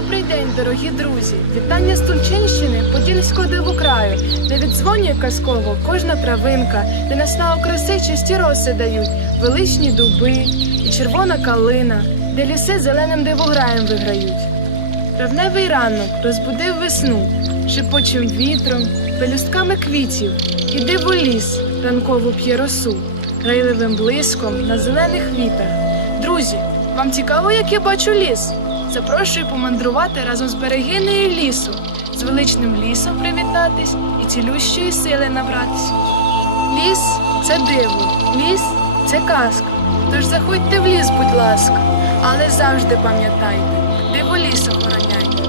день, дорогі друзі! Вітання з Тульчинщини, Подільського дивокраю, де віддзвонює казково кожна травинка, де на снагу краси чисті роси дають, величні дуби і червона калина, де ліси зеленим дивограєм виграють. Травневий ранок розбудив весну, шипочим вітром, пелюстками квітів, іди в ліс, ранкову п'є росу, грайливим блиском на зелених вітах. Друзі, вам цікаво, як я бачу ліс? Запрошую помандрувати разом з берегинею лісу, з величним лісом привітатись і цілющої сили набратись. Ліс це диво, ліс це казка. Тож заходьте в ліс, будь ласка, але завжди пам'ятайте, диво ліс охороняйте.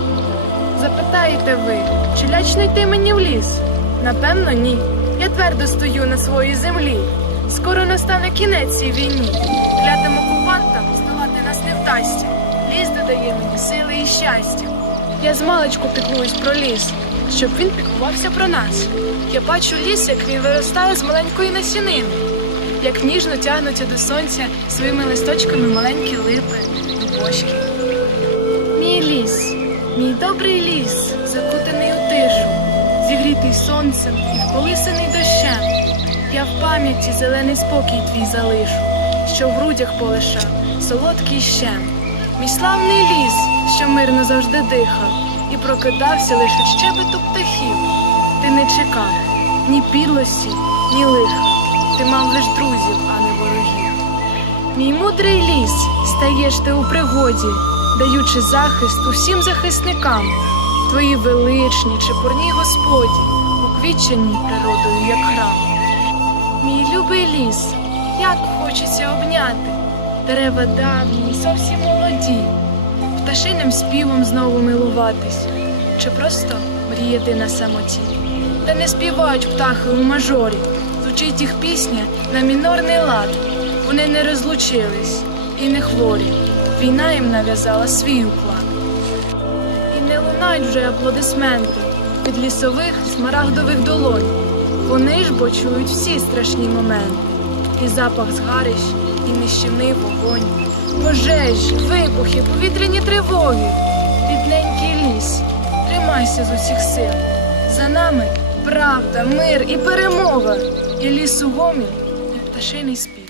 Запитаєте ви, чи лячно йти мені в ліс? Напевно, ні. Я твердо стою на своїй землі. Скоро настане кінець цій війні. Клятим окупантам здолати нас не вдасться. Додає мені сили і щастя. Я змалечку піклуюсь про ліс, щоб він піклувався про нас. Я бачу ліс, як він виростає з маленької насінини, як ніжно тягнуться до сонця своїми листочками маленькі липи, дубочки. Мій ліс, мій добрий ліс, закутаний у тишу, зігрітий сонцем і вколисаний дощем. Я в пам'яті зелений спокій твій залишу, що в грудях полишав солодкий щем. Мій славний ліс, що мирно завжди дихав, і прокидався лише від щебету птахів. Ти не чекав ні підлості, ні лиха. Ти мав лиш друзів, а не ворогів. Мій мудрий ліс, стаєш ти у пригоді, даючи захист усім захисникам. Твої величні чепурні господі, уквічені природою, як храм. Мій любий ліс, як хочеться обняти, дерева давні зовсім молоді, пташиним співом знову милуватись, чи просто мріяти на самоті. Та не співають птахи у мажорі, звучить їх пісня на мінорний лад. Вони не розлучились і не хворі. Війна їм нав'язала свій уклад. І не лунають вже аплодисменти від лісових смарагдових долонь. Вони ж бо чують всі страшні моменти, і запах згарищ, і нищівний вогонь, пожежі, вибухи, повітряні тривоги. Рідненький ліс, тримайся з усіх сил. За нами правда, мир і перемога, і лісу гомін, як пташиний спів.